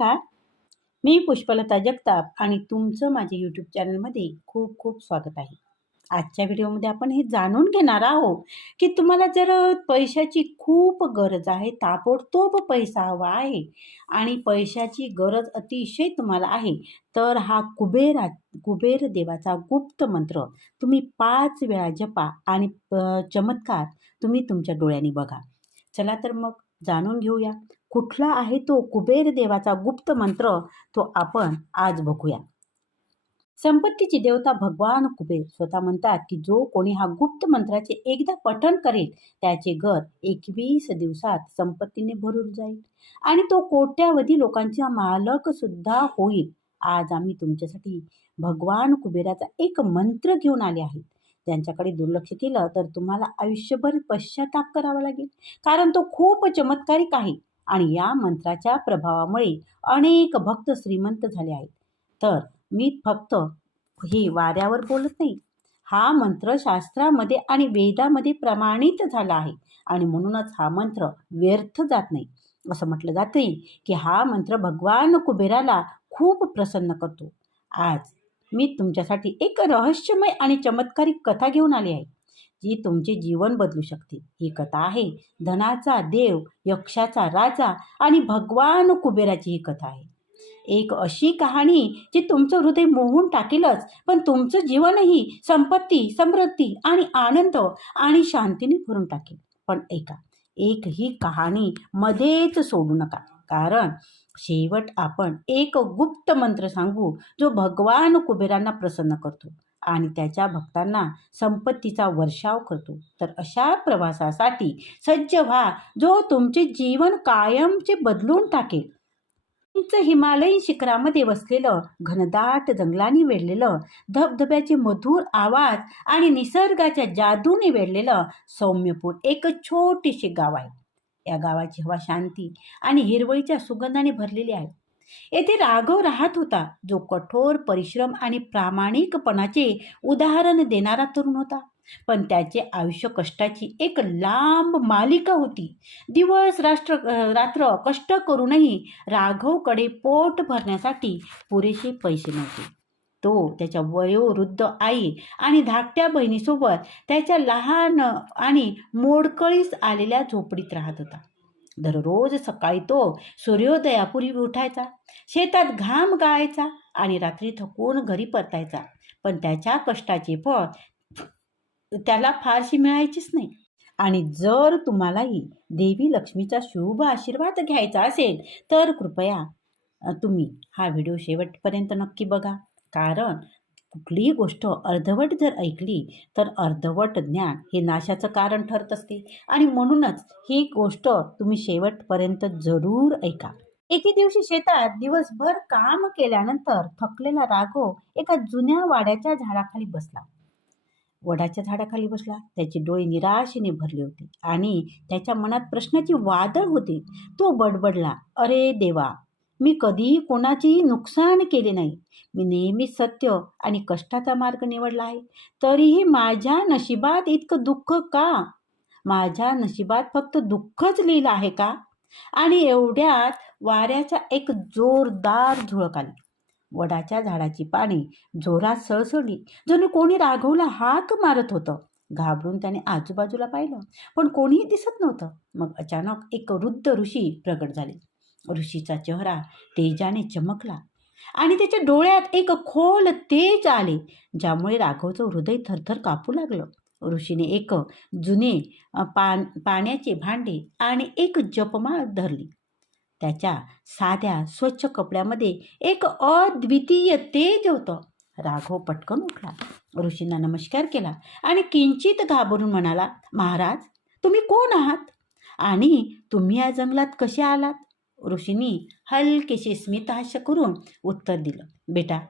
नमस्कार. मी पुष्पलता जगताप आणि तुमचं माझ्या यूट्यूब चॅनलमध्ये खूप खूप स्वागत आहे. आजच्या व्हिडिओमध्ये आपण हे जाणून घेणार आहोत की तुम्हाला जर पैशाची खूप गरज आहे ताबडतोब पैसा हवा आहे आणि पैशाची गरज अतिशय तुम्हाला आहे तर हा कुबेरा कुबेर देवाचा गुप्त मंत्र तुम्ही पाच वेळा जपा आणि प- चमत्कार तुम्ही तुमच्या डोळ्यांनी बघा. चला तर मग जाणून घेऊया. कुठला आहे तो कुबेर देवाचा गुप्त मंत्र? तो आपण आज बघूया. संपत्तीची देवता भगवान कुबेर स्वतः म्हणतात की जो कोणी हा गुप्त मंत्राचे एकदा पठण करेल त्याचे घर एकवीस दिवसात संपत्तीने भरून जाईल. आणि तो कोट्यावधी लोकांचा मालक सुद्धा होईल. आज आम्ही तुमच्यासाठी भगवान कुबेराचा एक मंत्र घेऊन आले आहेत. त्यांच्याकडे दुर्लक्ष केलं तर तुम्हाला आयुष्यभर पश्चाताप करावा लागेल. कारण तो खूप चमत्कारिक आहे. आणि या मंत्राच्या प्रभावामुळे अनेक भक्त श्रीमंत झाले आहेत. तर मी फक्त हे वाऱ्यावर बोलत नाही. हा मंत्र शास्त्रामध्ये आणि वेदामध्ये प्रमाणित झाला आहे आणि म्हणूनच हा मंत्र व्यर्थ जात नाही. असं म्हटलं जाते की हा मंत्र भगवान कुबेराला खूप प्रसन्न करतो. आज मी तुमच्यासाठी एक रहस्यमय आणि चमत्कारिक कथा घेऊन आली आहे. जी तुमचे जीवन बदलू शकते. ही कथा आहे. धनाचा देव यक्षाचा राजा आणि भगवान कुबेराची ही कथा आहे. एक अशी कहाणी जी तुमचं हृदय मोहून टाकेलच पण तुमचं जीवनही संपत्ती समृद्धी आणि आनंद आणि शांतीने भरून टाकेल. पण ऐका एक ही कहाणी मध्येच सोडू नका. कारण शेवट आपण एक गुप्त मंत्र सांगू जो भगवान कुबेरांना प्रसन्न करतो. आणि त्याच्या भक्तांना संपत्तीचा वर्षाव करतो. तर अशा प्रवासासाठी सज्ज व्हा जो तुमचे जीवन कायमचे बदलून टाकेल. उंच हिमालयीन शिखरामध्ये वसलेलं घनदाट जंगलांनी वेढलेलं धबधब्याचे मधुर आवाज आणि निसर्गाच्या जादूने वेढलेलं सौम्यपूर एक छोटीशी गाव आहे. या गावाची हवा शांती आणि हिरवळीच्या सुगंधाने भरलेली आहे. येथे राघव राहत होता जो कठोर परिश्रम आणि प्रामाणिकपणाचे उदाहरण देणारा तरुण होता. पण त्याचे आयुष्य कष्टाची एक लांब मालिका होती. दिवस राष्ट्र रात्र कष्ट करूनही राघवकडे पोट भरण्यासाठी पुरेसे पैसे नव्हते. तो त्याच्या वयोवृद्ध आई आणि धाकट्या बहिणीसोबत त्याच्या लहान आणि मोडकळीस आलेल्या झोपडीत राहत होता. दररोज सकाळी तो सूर्योदयापूर्वी उठायचा. शेतात घाम गाळायचा आणि रात्री थकून घरी परतायचा. पण त्याच्या कष्टाचे फळ त्याला फारशी मिळायचीच नाही. आणि जर तुम्हालाही देवी लक्ष्मीचा शुभ आशीर्वाद घ्यायचा असेल तर कृपया तुम्ही हा व्हिडिओ शेवटपर्यंत नक्की बघा. कारण कुठलीही गोष्ट अर्धवट जर ऐकली तर अर्धवट ज्ञान हे नाशाचं कारण ठरत असते. आणि म्हणूनच ही गोष्ट तुम्ही शेवटपर्यंत जरूर ऐका. एके दिवशी शेतात दिवसभर काम केल्यानंतर थकलेला राघव एका जुन्या वाड्याच्या झाडाखाली बसला. वडाच्या झाडाखाली बसला. त्याचे डोळे निराशेने भरले होते आणि त्याच्या मनात प्रश्नाची वादळ होती. तो बडबडला अरे देवा मी कधीही कोणाचेही नुकसान केले नाही. मी नेहमी सत्य आणि कष्टाचा मार्ग निवडला आहे. तरीही माझ्या नशिबात इतकं दुःख का? माझ्या नशिबात फक्त दुःखच लिहिलं आहे का? आणि एवढ्यात वाऱ्याचा एक जोरदार झुळक आली. वडाच्या झाडाची पाने जोरात सळसळली. जणू कोणी राघवला हाक मारत होतं. घाबरून त्याने आजूबाजूला पाहिलं पण कोणीही दिसत नव्हतं. मग अचानक एक वृद्ध ऋषी प्रगट झाले. ऋषीचा चेहरा तेजाने चमकला आणि त्याच्या डोळ्यात एक खोल तेज आले ज्यामुळे राघवचं हृदय थरथर कापू लागलं. ऋषीने एक जुने पान पाण्याचे भांडे आणि एक जपमाळ धरली. त्याच्या साध्या स्वच्छ कपड्यामध्ये एक अद्वितीय तेज होतं. राघव पटकन उठला. ऋषींना नमस्कार केला आणि किंचित घाबरून म्हणाला महाराज तुम्ही कोण आहात? आणि तुम्ही या जंगलात कसे आलात? ऋषींनी हलकेसे स्मितहास्य करून उत्तर दिलं बेटा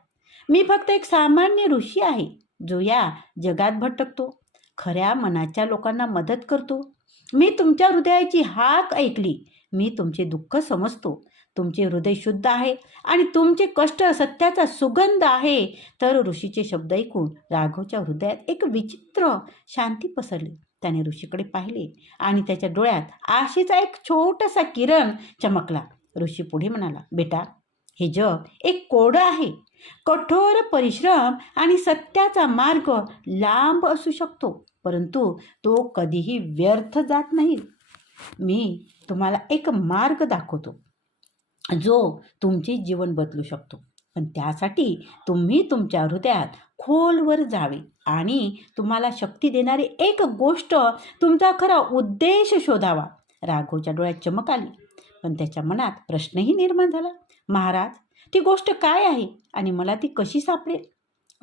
मी फक्त एक सामान्य ऋषी आहे जो या जगात भटकतो खऱ्या मनाच्या लोकांना मदत करतो. मी तुमच्या हृदयाची हाक ऐकली मी तुमचे दुःख समजतो. तुमचे हृदय शुद्ध आहे आणि तुमचे कष्ट सत्याचा सुगंध आहे. तर ऋषीचे शब्द ऐकून राघवच्या हृदयात एक विचित्र शांती पसरली. त्याने ऋषीकडे पाहिले आणि त्याच्या डोळ्यात आशीचा एक छोटासा किरण चमकला. ऋषी पुढे म्हणाला बेटा हे जग एक कोडं आहे. कठोर परिश्रम आणि सत्याचा मार्ग लांब असू शकतो परंतु तो कधीही व्यर्थ जात नाही. मी तुम्हाला एक मार्ग दाखवतो जो तुमचे जीवन बदलू शकतो. पण त्यासाठी तुम्ही तुमच्या हृदयात खोलवर जावे. आणि तुम्हाला शक्ती देणारी एक गोष्ट तुमचा खरा उद्देश शोधावा. राघवच्या डोळ्यात चमक आली. पण त्याच्या मनात प्रश्नही निर्माण झाला. महाराज ती गोष्ट काय आहे? आणि मला ती कशी सापडेल?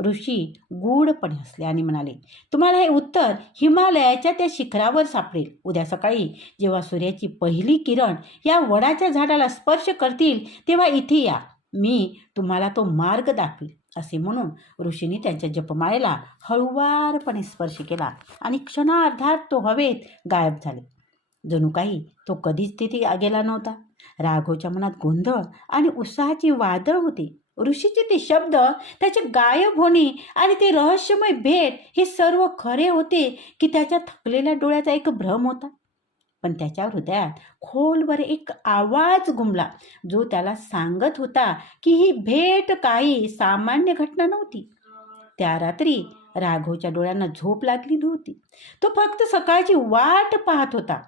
ऋषी गूढपणे हसले आणि म्हणाले तुम्हाला हे उत्तर हिमालयाच्या त्या शिखरावर सापडेल. उद्या सकाळी जेव्हा सूर्याची पहिली किरण या वडाच्या झाडाला स्पर्श करतील तेव्हा इथे या. मी तुम्हाला तो मार्ग दाखवील असे म्हणून ऋषीने त्यांच्या जपमाळेला हळुवारपणे स्पर्श केला आणि क्षणार्धात तो हवेत गायब झाले. जणू काही तो कधीच तिथे गेला नव्हता. राघवच्या मनात गोंधळ आणि उत्साहाची वादळ होती. ऋषीचे ते शब्द त्याचे गायब होणे आणि ते रहस्यमय भेट हे सर्व खरे होते की त्याच्या थकलेल्या डोळ्याचा एक भ्रम होता. पण त्याच्या हृदयात खोलवर एक आवाज घुमला. जो त्याला सांगत होता की ही भेट काही सामान्य घटना नव्हती. त्या रात्री राघवच्या डोळ्यांना झोप लागली नव्हती. तो फक्त सकाळची वाट पाहत होता.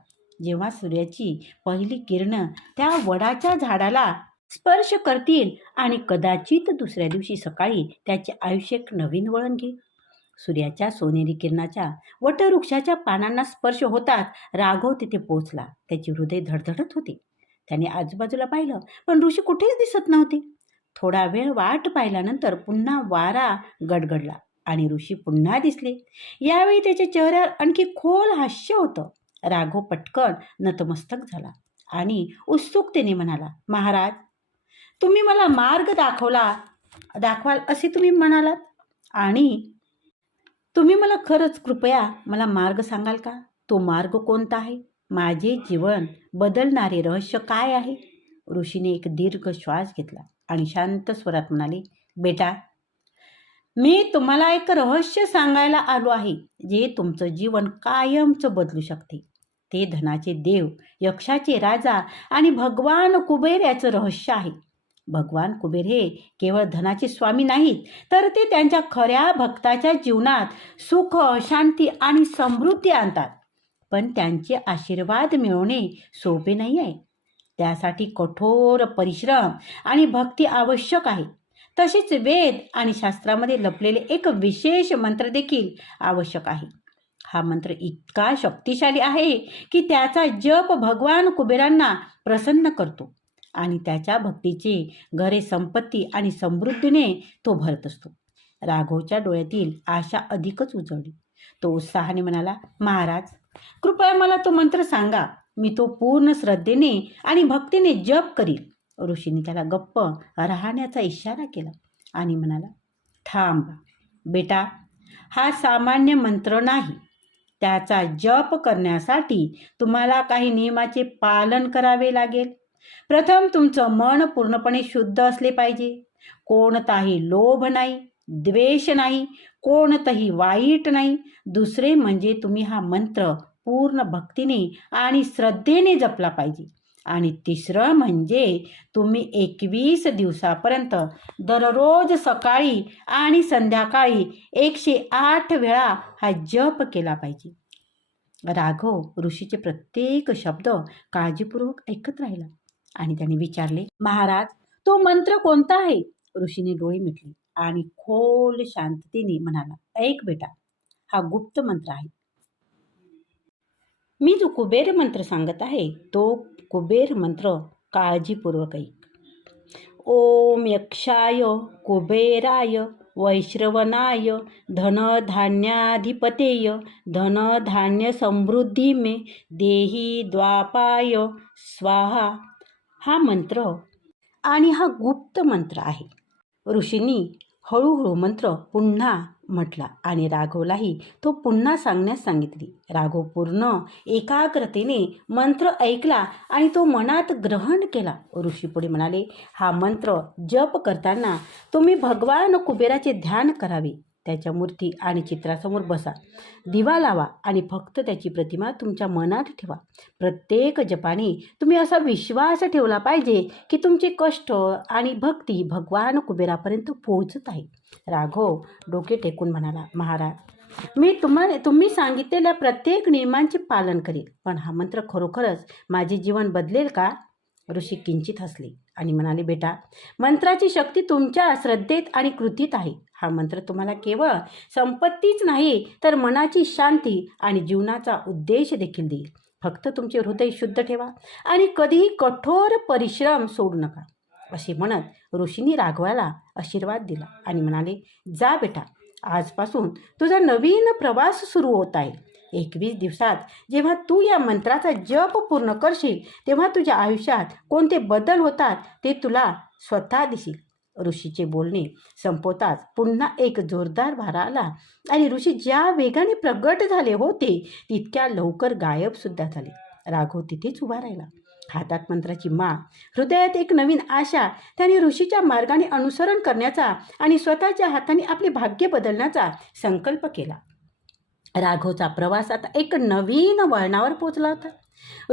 जेव्हा सूर्याची पहिली किरणं त्या वडाच्या झाडाला स्पर्श करतील आणि कदाचित दुसऱ्या दिवशी सकाळी त्याचे आयुष्य एक नवीन वळण घेईल. सूर्याच्या सोनेरी किरणाच्या वटवृक्षाच्या पानांना स्पर्श होताच राघव तिथे पोचला त्याची हृदय धडधडत होते. त्याने आजूबाजूला पाहिलं पण ऋषी कुठेच दिसत नव्हते. थोडा वेळ वाट पाहिल्यानंतर पुन्हा वारा गडगडला आणि ऋषी पुन्हा दिसले. यावेळी त्याच्या चेहऱ्यावर आणखी खोल हास्य होतं. राघव पटकन नतमस्तक झाला आणि उत्सुकतेने म्हणाला महाराज तुम्ही मला मार्ग दाखवला दाखवाल असे तुम्ही म्हणालात? आणि तुम्ही मला खरंच कृपया मला मार्ग सांगाल का? तो मार्ग कोणता आहे? माझे जीवन बदलणारे रहस्य काय आहे? ऋषीने एक दीर्घ श्वास घेतला आणि शांत स्वरात म्हणाले बेटा मी तुम्हाला एक रहस्य सांगायला आलो आहे जे तुमचं जीवन कायमचं बदलू शकते. ते धनाचे देव यक्षाचे राजा आणि भगवान कुबेर याचं रहस्य आहे. भगवान कुबेर हे केवळ धनाचे स्वामी नाहीत तर ते त्यांच्या खऱ्या भक्ताच्या जीवनात सुख शांती आणि समृद्धी आणतात. पण त्यांचे आशीर्वाद मिळवणे सोपे नाही आहे. त्यासाठी कठोर परिश्रम आणि भक्ती आवश्यक आहे. तसेच वेद आणि शास्त्रामध्ये लपलेले एक विशेष मंत्र देखील आवश्यक आहे. हा मंत्र इतका शक्तिशाली आहे की त्याचा जप भगवान कुबेरांना प्रसन्न करतो. आणि त्याच्या भक्तीची घरे संपत्ती आणि समृद्धीने तो भरत असतो. राघवच्या डोळ्यातील आशा अधिकच उजळली. तो उत्साहाने म्हणाला महाराज कृपया मला तो मंत्र सांगा. मी तो पूर्ण श्रद्धेने आणि भक्तीने जप करील ऋषीने त्याला गप्प राहण्याचा इशारा केला आणि म्हणाला थांबा बेटा. हा सामान्य मंत्र नाही. त्याचा जप करण्यासाठी तुम्हाला काही नियमाचे पालन करावे लागेल. प्रथम तुमचं मन पूर्णपणे शुद्ध असले पाहिजे. कोणताही लोभ नाही द्वेष नाही कोणतंही वाईट नाही. दुसरे म्हणजे तुम्ही हा मंत्र पूर्ण भक्तीने आणि श्रद्धेने जपला पाहिजे. आणि तिसरं म्हणजे तुम्ही एकवीस दिवसापर्यंत दररोज सकाळी आणि संध्याकाळी एकशे आठ वेळा हा जप केला पाहिजे. राघव ऋषीचे प्रत्येक शब्द काळजीपूर्वक ऐकत राहिला. आणि त्याने विचारले महाराज तो मंत्र कोणता आहे? ऋषीने डोळे मिटले आणि खोल शांततेने म्हणाला ऐक बेटा हा गुप्त मंत्र आहे. मी जो कुबेर मंत्र सांगत आहे तो कुबेर मंत्र काळजीपूर्वक ऐक. ओम यक्षाय कुबेराय वैश्रवनाय धनधान्याधिपतेय धनधान्य समृद्धी मे देही द्वापाय स्वाहा हा मंत्र आणि हा गुप्त मंत्र आहे. ऋषींनी हळूहळू मंत्र पुन्हा म्हटला आणि राघवलाही तो पुन्हा सांगण्यास सांगितली. राघव पूर्ण एकाग्रतेने मंत्र ऐकला आणि तो मनात ग्रहण केला. ऋषी पुढे म्हणाले हा मंत्र जप करताना तुम्ही भगवान कुबेराचे ध्यान करावे. त्याच्या मूर्ती आणि चित्रासमोर बसा. दिवा लावा आणि फक्त त्याची प्रतिमा तुमच्या मनात ठेवा. प्रत्येक जपानी तुम्ही असा विश्वास ठेवला पाहिजे की तुमचे कष्ट आणि भक्ती भगवान कुबेरापर्यंत पोहोचत आहे. राघव डोके टेकून म्हणाला महाराज मी तुम्हाला तुम्ही सांगितलेल्या प्रत्येक नियमांचे पालन करेल पण हा मंत्र खरोखरच माझे जीवन बदलेल का? ऋषी किंचित हसले आणि म्हणाले बेटा मंत्राची शक्ती तुमच्या श्रद्धेत आणि कृतीत आहे. हा मंत्र तुम्हाला केवळ संपत्तीच नाही तर मनाची शांती आणि जीवनाचा उद्देश देखील देईल. फक्त तुमचे हृदय शुद्ध ठेवा आणि कधीही कठोर परिश्रम सोडू नका. असे म्हणत ऋषींनी राघवाला आशीर्वाद दिला आणि म्हणाले जा बेटा आजपासून तुझा नवीन प्रवास सुरू होत आहे. एकवीस दिवसात. जेव्हा तू या मंत्राचा जप पूर्ण करशील तेव्हा तुझ्या आयुष्यात कोणते बदल होतात ते तुला स्वतः दिसेल. ऋषीचे बोलणे संपवताच पुन्हा एक जोरदार भारा आला. आणि ऋषी ज्या वेगाने प्रगट झाले होते तितक्या लवकर गायबसुद्धा झाले. राघव तिथेच उभा राहिला. हातात मंत्राची मा हृदयात एक नवीन आशा त्याने ऋषीच्या मार्गाने अनुसरण करण्याचा आणि स्वतःच्या हाताने आपले भाग्य बदलण्याचा संकल्प केला. राघवचा प्रवास आता एक नवीन वळणावर पोचला होता.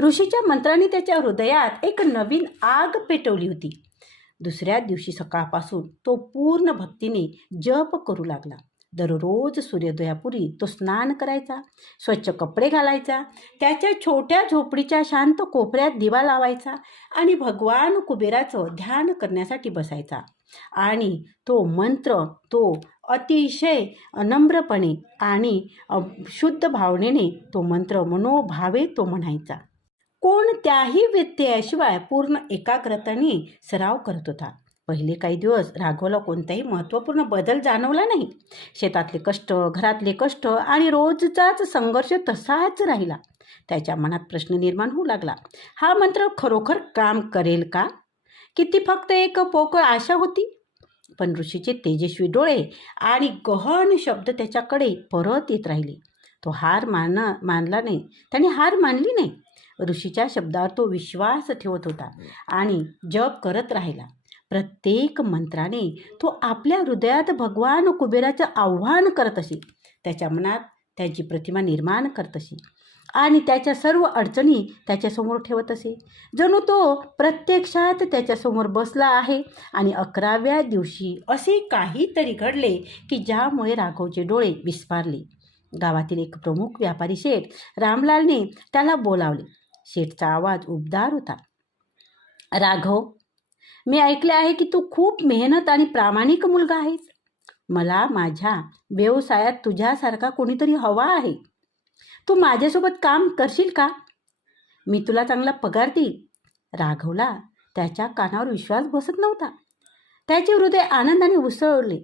ऋषीच्या मंत्राने त्याच्या हृदयात एक नवीन आग पेटवली होती. दुसऱ्या दिवशी सकाळपासून तो पूर्ण भक्तीने जप करू लागला. दररोज सूर्योदयापूर्वी तो स्नान करायचा स्वच्छ कपडे घालायचा त्याच्या छोट्या झोपडीच्या शांत कोपऱ्यात दिवा लावायचा आणि भगवान कुबेराचं ध्यान करण्यासाठी बसायचा. आणि तो मंत्र तो अतिशय नम्रपणे आणि शुद्ध भावनेने तो मंत्र मनोभावे तो म्हणायचा. कोणत्याही व्यत्ययाशिवाय पूर्ण एकाग्रतेने सराव करत होता. पहिले काही दिवस राघवला कोणताही महत्त्वपूर्ण बदल जाणवला नाही. शेतातले कष्ट घरातले कष्ट आणि रोजचाच संघर्ष तसाच राहिला. त्याच्या मनात प्रश्न निर्माण होऊ लागला. हा मंत्र खरोखर काम करेल का? किती फक्त एक पोकळ आशा होती? पण ऋषीचे तेजस्वी डोळे आणि गहन शब्द त्याच्याकडे परत येत राहिले. तो हार मान मानला नाही. त्याने हार मानली नाही. ऋषीच्या शब्दावर तो विश्वास ठेवत होता आणि जप करत राहिला. प्रत्येक मंत्राने तो आपल्या हृदयात भगवान कुबेराचं आव्हान करत असे. त्याच्या मनात त्याची प्रतिमा निर्माण करत असे. आणि त्याच्या सर्व अडचणी त्याच्यासमोर ठेवत असे. जणू तो प्रत्यक्षात त्याच्यासमोर बसला आहे आणि अकराव्या दिवशी असे काहीतरी घडले की ज्यामुळे राघवचे डोळे विस्फारले. गावातील एक प्रमुख व्यापारी शेठ रामलालने त्याला बोलावले. शेठचा आवाज उबदार होता. राघव मी ऐकले आहे की तू खूप मेहनत आणि प्रामाणिक मुलगा आहेस. मला माझ्या व्यवसायात तुझ्यासारखा कोणीतरी हवा आहे. तू माझ्यासोबत काम करशील का? मी तुला चांगला पगार देईल राघवला त्याच्या कानावर विश्वास बसत नव्हता. त्याचे हृदय आनंदाने उसळले.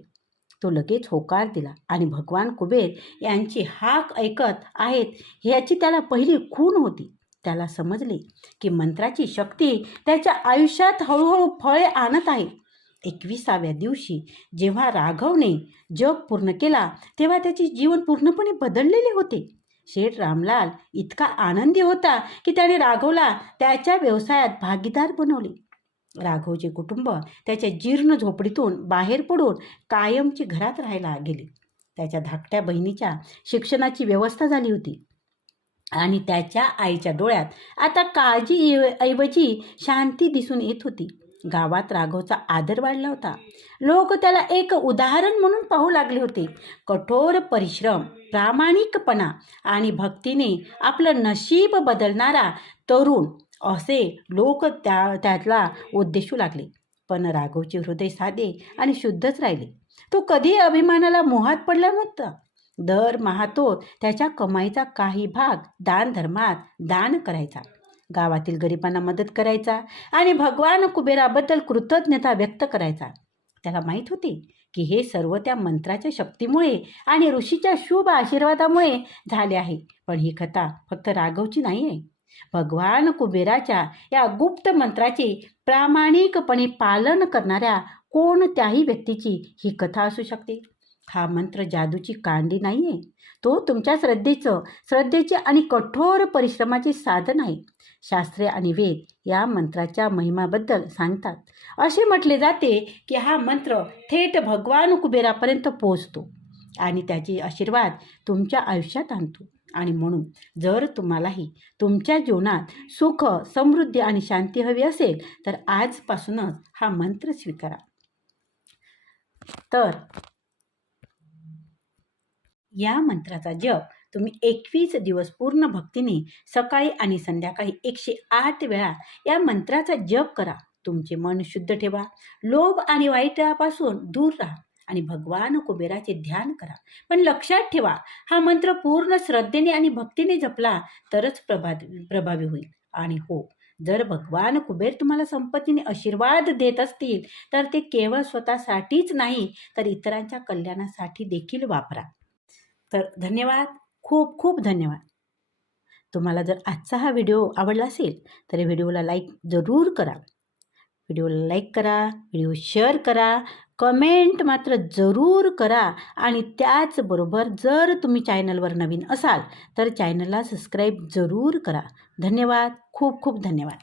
तो लगेच होकार दिला आणि भगवान कुबेर यांची हाक ऐकत आहेत ह्याची त्याला पहिली खूण होती. त्याला समजले की मंत्राची शक्ती त्याच्या आयुष्यात हळूहळू फळे आणत आहे. एकविसाव्या दिवशी जेव्हा राघवने जग पूर्ण केला तेव्हा त्याचे जीवन पूर्णपणे बदललेले होते. शेठ रामलाल इतका आनंदी होता की त्याने राघवला त्याच्या व्यवसायात भागीदार बनवले. राघवचे कुटुंब त्याच्या जीर्ण झोपडीतून बाहेर पडून कायमची घरात राहायला गेले. त्याच्या धाकट्या बहिणीच्या शिक्षणाची व्यवस्था झाली होती. आणि त्याच्या आईच्या डोळ्यात आता काळजी ऐवजी शांती दिसून येत होती. गावात राघवचा आदर वाढला होता. लोक त्याला एक उदाहरण म्हणून पाहू लागले होते. कठोर परिश्रम प्रामाणिकपणा आणि भक्तीने आपलं नशीब बदलणारा तरुण असे लोक त्या त्याला उद्देशू लागले. पण राघवचे हृदय साधे आणि शुद्धच राहिले. तो कधी अभिमानाला मोहात पडला नव्हता. दर महातो त्याच्या कमाईचा काही भाग दान धर्मात दान करायचा. गावातील गरिबांना मदत करायचा आणि भगवान कुबेराबद्दल कृतज्ञता व्यक्त करायचा. त्याला माहीत होते की हे सर्व त्या मंत्राच्या शक्तीमुळे आणि ऋषीच्या शुभ आशीर्वादामुळे झाले आहे. पण ही कथा फक्त राघवची नाही आहे. भगवान कुबेराच्या या गुप्त मंत्राचे प्रामाणिकपणे पालन करणाऱ्या कोणत्याही व्यक्तीची ही कथा असू शकते. हा मंत्र जादूची कांडी नाही आहे तो तुमच्या श्रद्धेचं श्रद्धेचे आणि कठोर परिश्रमाचे साधन आहे. शास्त्रे आणि वेद या मंत्राच्या महिमाबद्दल सांगतात. असे म्हटले जाते की हा मंत्र थेट भगवान कुबेरापर्यंत पोहोचतो आणि त्याचे आशीर्वाद तुमच्या आयुष्यात आणतो. आणि म्हणून जर तुम्हालाही तुमच्या जीवनात सुख समृद्धी आणि शांती हवी असेल तर आजपासूनच हा मंत्र स्वीकारा. तर या मंत्राचा जप तुम्ही एकवीस दिवस पूर्ण भक्तीने सकाळी आणि संध्याकाळी एकशे आठ वेळा या मंत्राचा जप करा. तुमचे मन शुद्ध ठेवा. लोभ आणि वाईटापासून दूर राहा आणि भगवान कुबेराचे ध्यान करा. पण लक्षात ठेवा हा मंत्र पूर्ण श्रद्धेने आणि भक्तीने जपला तरच प्रभा प्रभावी होईल. आणि हो जर भगवान कुबेर तुम्हाला संपत्तीने आशीर्वाद देत असतील तर ते केवळ स्वतःसाठीच नाही तर इतरांच्या कल्याणासाठी देखील वापरा. तर धन्यवाद. खूप खूप धन्यवाद. तुम्हाला जर आजचा हा व्हिडिओ आवडला असेल तर व्हिडिओला लाईक जरूर करा. व्हिडिओला लाईक करा व्हिडिओ शेअर करा कमेंट मात्र जरूर करा आणि त्याचबरोबर जर तुम्ही चॅनलवर नवीन असाल तर चॅनलला सबस्क्राईब जरूर करा. धन्यवाद खूप खूप धन्यवाद.